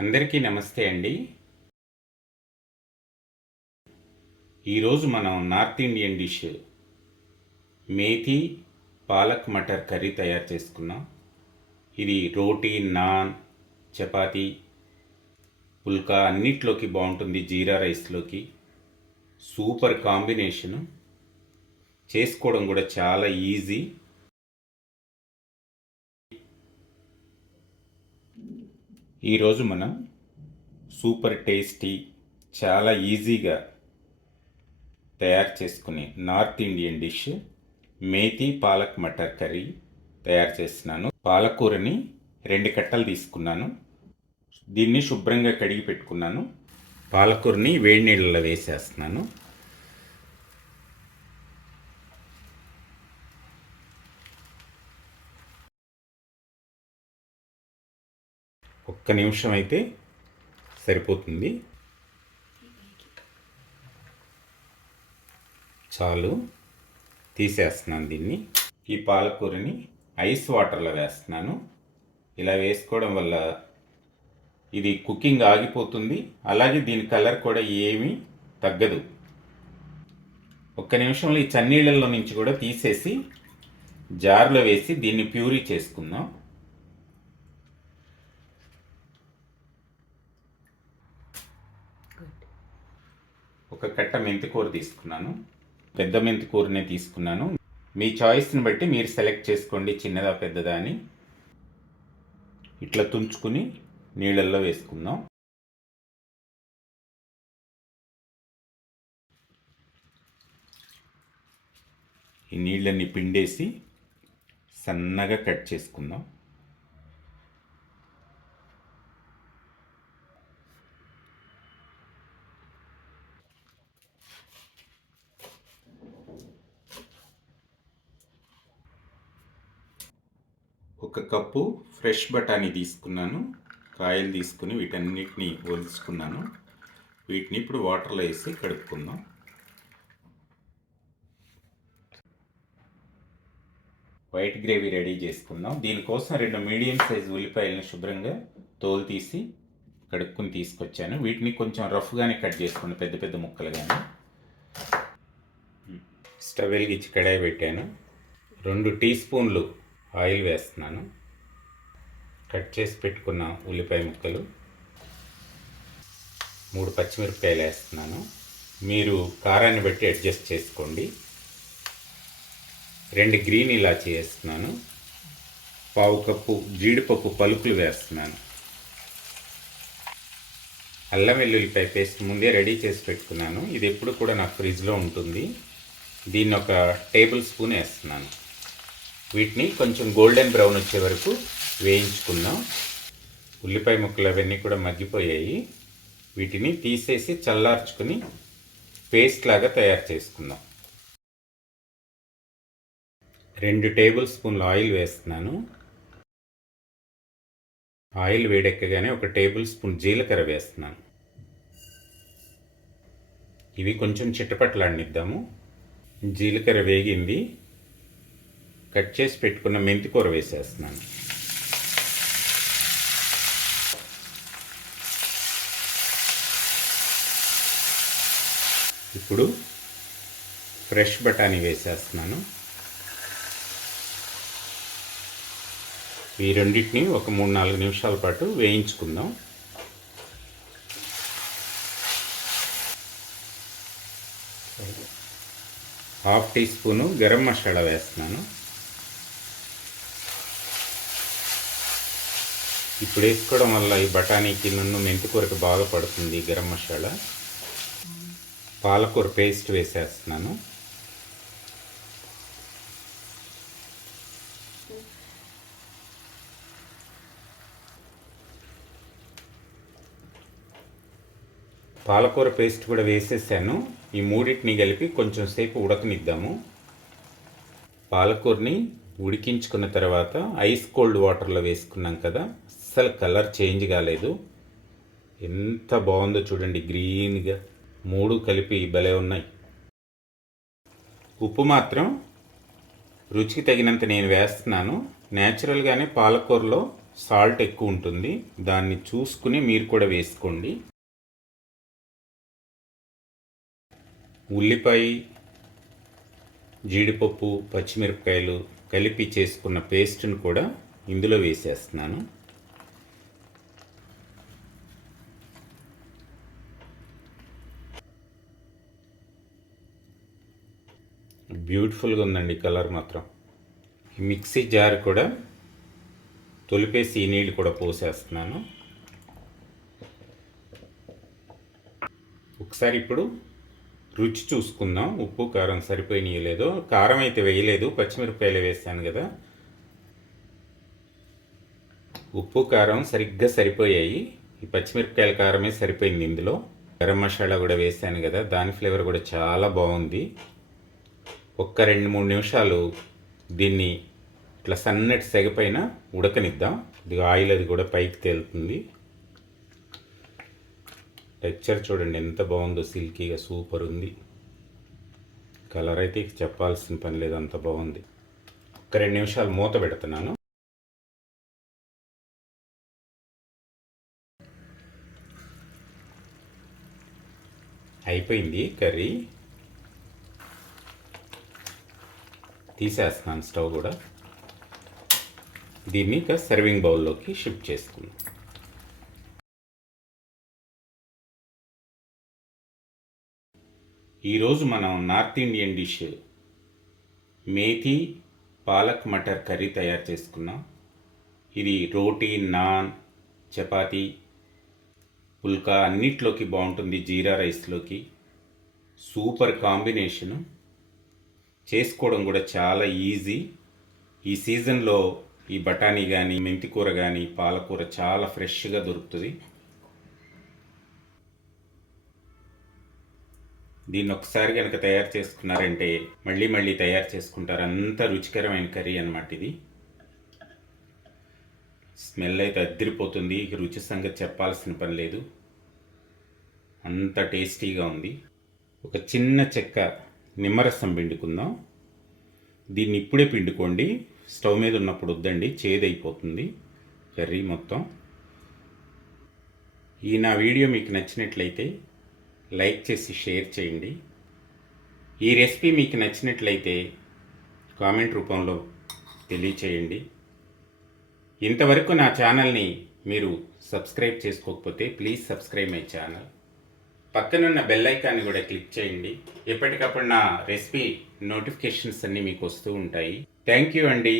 అందరికీ నమస్తే అండి. ఈరోజు మనం north Indian dish methi palak matar curry తయారు చేసుకున్నాం. ఇది రోటీ, నాన్, చపాతీ, పుల్కా అన్నిట్లోకి బాగుంటుంది. జీరా రైస్లోకి సూపర్ కాంబినేషను. చేసుకోవడం కూడా చాలా ఈజీ. ఈరోజు మనం సూపర్ టేస్టీ, చాలా ఈజీగా తయారు చేసుకునే north Indian dish methi palak matar curry తయారు చేస్తున్నాను. పాలకూరని 2 కట్టలు తీసుకున్నాను. దీన్ని శుభ్రంగా కడిగి పెట్టుకున్నాను. పాలకూరని వేడి నీళ్ళలో వేసేస్తున్నాను. ఒక్క నిమిషం అయితే సరిపోతుంది. చాలు, తీసేస్తున్నాను దీన్ని. ఈ పాలకూరని ఐస్ వాటర్లో వేస్తున్నాను. ఇలా వేసుకోవడం వల్ల ఇది కుకింగ్ ఆగిపోతుంది, అలాగే దీని కలర్ కూడా ఏమీ తగ్గదు. ఒక్క నిమిషంలో ఈ చన్నీళ్ళల్లో నుంచి కూడా తీసేసి జార్లో వేసి దీన్ని ప్యూరీ చేసుకుందాం. ఒక కట్ట మెంతికూర తీసుకున్నాను. పెద్ద మెంతికూరనే తీసుకున్నాను. మీ చాయిస్ని బట్టి మీరు సెలెక్ట్ చేసుకోండి, చిన్నదా పెద్దదా అని. ఇట్లా తుంచుకుని నీళ్ళల్లో వేసుకుందాం. ఈ నీళ్ళని పిండేసి సన్నగా కట్ చేసుకుందాం. ఒక కప్పు ఫ్రెష్ బఠానీ తీసుకున్నాను. కాయలు తీసుకుని వీటన్నిటిని ఒలుచుకున్నాను. వీటిని ఇప్పుడు వాటర్లో వేసి కడుక్కుందాం. వైట్ గ్రేవీ రెడీ చేసుకుందాం. దీనికోసం 2 మీడియం సైజ్ ఉల్లిపాయలను శుభ్రంగా తోలు తీసి కడుక్కుని తీసుకొచ్చాను. వీటిని కొంచెం రఫ్గానే కట్ చేసుకోండి, పెద్ద పెద్ద ముక్కలుగానే. స్టవ్ వెలిగించి కడాయి పెట్టాను. 2 టీ స్పూన్లు ఆయిల్ వేస్తున్నాను. కట్ చేసి పెట్టుకున్న ఉల్లిపాయ ముక్కలు, 3 పచ్చిమిరపకాయలు వేస్తున్నాను. మీరు కారాన్ని బట్టి అడ్జస్ట్ చేసుకోండి. 2 గ్రీన్ ఇలాచీ వేస్తున్నాను. 1/2 కప్పు జీడిపప్పు పలుకులు వేస్తున్నాను. అల్లం వెల్లుల్లిపాయ పేస్ట్ ముందే రెడీ చేసి పెట్టుకున్నాను. ఇది ఎప్పుడు కూడా నాకు ఫ్రిడ్జ్లో ఉంటుంది. దీన్ని 1 టేబుల్ స్పూన్ వేస్తున్నాను. వీటిని కొంచెం గోల్డెన్ బ్రౌన్ వచ్చే వరకు వేయించుకుందాం. ఉల్లిపాయ ముక్కలు అవన్నీ కూడా మగ్గిపోయాయి. వీటిని తీసేసి చల్లార్చుకొని పేస్ట్ లాగా తయారు చేసుకుందాం. 2 టేబుల్ స్పూన్ల ఆయిల్ వేస్తున్నాను. ఆయిల్ వేడెక్కగానే 1 టేబుల్ స్పూన్ జీలకర్ర వేస్తున్నాను. ఇవి కొంచెం చిట్టపట్లాడనిద్దాము. జీలకర్ర వేగింది. కట్ చేసి పెట్టుకున్న మెంతికూర వేసేస్తున్నాను. ఇప్పుడు ఫ్రెష్ బఠానీ వేసేస్తున్నాను. ఈ రెండింటిని ఒక 3-4 నిమిషాల పాటు వేయించుకుందాం. Half teaspoon garam masala వేస్తున్నాను. ఇప్పుడు వేసుకోవడం వల్ల ఈ బఠానీకి మెంతికూరకి బాగా పడుతుంది గరం మసాలా. పాలకూర పేస్ట్ వేసేస్తున్నాను. పాలకూర పేస్ట్ కూడా వేసేసాను. ఈ మూడింటిని కలిపి కొంచెం సేపు ఉడకనిద్దాము. పాలకూరని ఉడికించుకున్న తర్వాత ఐస్ కోల్డ్ వాటర్లో వేసుకున్నాం కదా, అస్సలు కలర్ చేంజ్ కాలేదు. ఎంత బాగుందో చూడండి, గ్రీన్గా. 3 కలిపి భలే ఉన్నాయి. ఉప్పు మాత్రం రుచికి తగినంత నేను వేస్తున్నాను. న్యాచురల్గానే పాలకూరలో సాల్ట్ ఎక్కువ ఉంటుంది, దాన్ని చూసుకుని మీరు కూడా వేసుకోండి. ఉల్లిపాయ, జీడిపప్పు, పచ్చిమిరపకాయలు కలిపి చేసుకున్న పేస్ట్ని కూడా ఇందులో వేసేస్తున్నాను. బ్యూటిఫుల్గా ఉందండి కలర్ మాత్రం. మిక్సీ జార్ కూడా తొలిపేసి ఈ నీళ్ళు కూడా పోసేస్తున్నాను. ఒకసారి ఇప్పుడు రుచి చూసుకుందాం, ఉప్పు కారం సరిపోయినాయో లేదో. కారం అయితే వేయలేదు, పచ్చిమిరపకాయలు వేసాను కదా. ఉప్పు కారం సరిగ్గా సరిపోయాయి. ఈ పచ్చిమిరపకాయల కారమే సరిపోయింది. ఇందులో గరం మసాలా కూడా వేసాను కదా, దాని ఫ్లేవర్ కూడా చాలా బాగుంది. ఒక్క 2-3 నిమిషాలు దీన్ని ఇట్లా సన్నటి సెగ పైన ఉడకనిద్దాం. ఇది ఆయిల్ అది కూడా పైకి తేలుతుంది. టెక్చర్ చూడండి ఎంత బాగుందో, సిల్కీగా సూపర్ ఉంది. కలర్ అయితే చెప్పాల్సిన పని లేదు, అంత బాగుంది. ఒక 2 నిమిషాలు మూత పెడుతున్నాను. అయిపోయింది కర్రీ. తీసేస్తున్నాను స్టవ్ కూడా. దీన్ని ఇక సర్వింగ్ బౌల్లోకి షిఫ్ట్ చేసుకుందాం. ఈరోజు మనం north Indian dish methi palak matar curry తయారు చేసుకున్నాం. ఇది రోటీ, నాన్, చపాతీ, పుల్కా అన్నిట్లోకి బాగుంటుంది. జీరా రైస్లోకి సూపర్ కాంబినేషను. చేసుకోవడం కూడా చాలా ఈజీ. ఈ సీజన్లో ఈ బఠానీ కానీ, మెంతికూర కానీ, పాలకూర చాలా ఫ్రెష్గా దొరుకుతుంది. దీన్ని ఒకసారి కనుక తయారు చేసుకున్నారంటే మళ్ళీ మళ్ళీ తయారు చేసుకుంటారు. అంత రుచికరమైన కర్రీ అన్నమాట ఇది. స్మెల్ అయితే అద్దరిపోతుంది. ఇక రుచి సంగతి చెప్పాల్సిన పని లేదు, అంత టేస్టీగా ఉంది. ఒక చిన్న చెక్క నిమ్మరసం పిండుకుందాం. దీన్ని ఇప్పుడే పిండుకోండి, స్టవ్ మీద ఉన్నప్పుడు వద్దండి, చేదైపోతుంది కర్రీ మొత్తం. ఈ నా వీడియో మీకు నచ్చినట్లయితే లైక్ చేసి షేర్ చేయండి. ఈ రెసిపీ మీకు నచ్చినట్లయితే కామెంట్ రూపంలో తెలియచేయండి. ఇంతవరకు నా ఛానల్ని మీరు సబ్స్క్రైబ్ చేసుకోకపోతే ప్లీజ్ సబ్స్క్రైబ్ మై ఛానల్. పక్కనున్న బెల్ ఐకాన్ని కూడా క్లిక్ చేయండి. ఎప్పటికప్పుడు నా రెసిపీ నోటిఫికేషన్స్ అన్నీ మీకు వస్తూ ఉంటాయి. థ్యాంక్ యూ అండి.